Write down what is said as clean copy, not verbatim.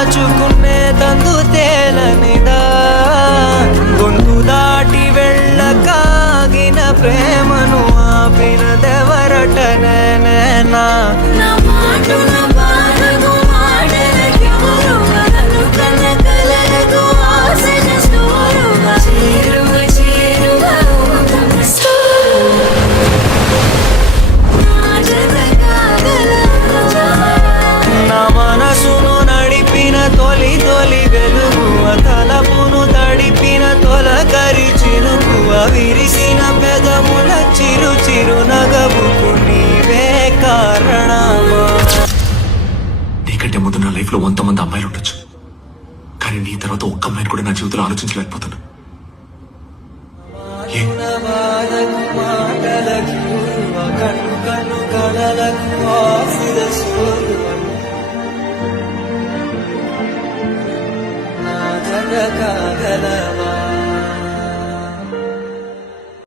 దాచుకునే తందు తేలనిదా గొంతు దాటి వెళ్ళకాగిన ప్రేమను ఆపినదెవరటనే నేనా నా మనసును నడిపిన తొలి తొలి వెలుగు తలపును తడిపిన తొలకరి చిరుకు విరిసిన పెదముల చిరు చిరు నగవుకు నీవే కారణమా. నీకంటే ముందు నా లైఫ్ లో 100 మంది అమ్మాయిలు ఉండొచ్చు, కానీ నీ తర్వాత ఒక్క అమ్మాయిని కూడా నా జీవితంలో ఆలోచించలేకపోతాను. కను కను కలలకు ఆశిద సూర్యుడు నా జగ కాగలవా.